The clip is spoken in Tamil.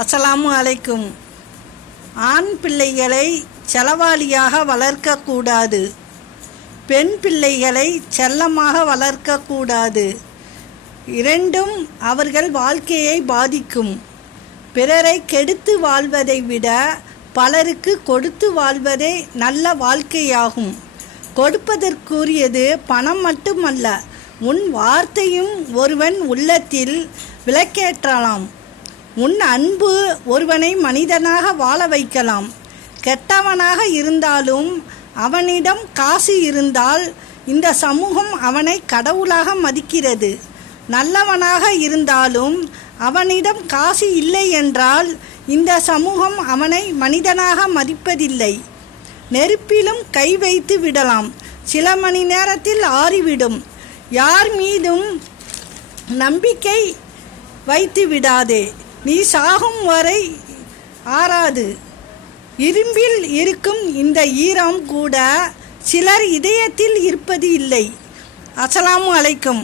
அஸ்ஸலாமு அலைக்கும். ஆண் பிள்ளைகளை செலவாளியாக வளர்க்கக்கூடாது. பெண் பிள்ளைகளை செல்லமாக வளர்க்கக்கூடாது. இரண்டும் அவர்கள் வாழ்க்கையை பாதிக்கும். பிறரை கெடுத்து வாழ்வதை விட பலருக்கு கொடுத்து வாழ்வதே நல்ல வாழ்க்கையாகும். கொடுப்பதற்குரியது பணம் மட்டுமல்ல, உன் வார்த்தையும் ஒருவன் உள்ளத்தில் விளக்கேற்றலாம். உன் அன்பு ஒருவனை மனிதனாக வாழ வைக்கலாம். கெட்டவனாக இருந்தாலும் அவனிடம் காசு இருந்தால் இந்த சமூகம் அவனை கடவுளாக மதிக்கிறது. நல்லவனாக இருந்தாலும் அவனிடம் காசு இல்லை என்றால் இந்த சமூகம் அவனை மனிதனாக மதிப்பதில்லை. நெருப்பிலும் கை வைத்து விடலாம், சில மணி நேரத்தில் ஆறிவிடும். யார் மீதும் நம்பிக்கை வைத்து விடாதே, நீ சாகும் வரை ஆறாது. இரும்பில் இருக்கும் இந்த ஈரம் கூட சிலர் இதயத்தில் இருப்பது இல்லை. அஸ்ஸலாமு அலைக்கும்.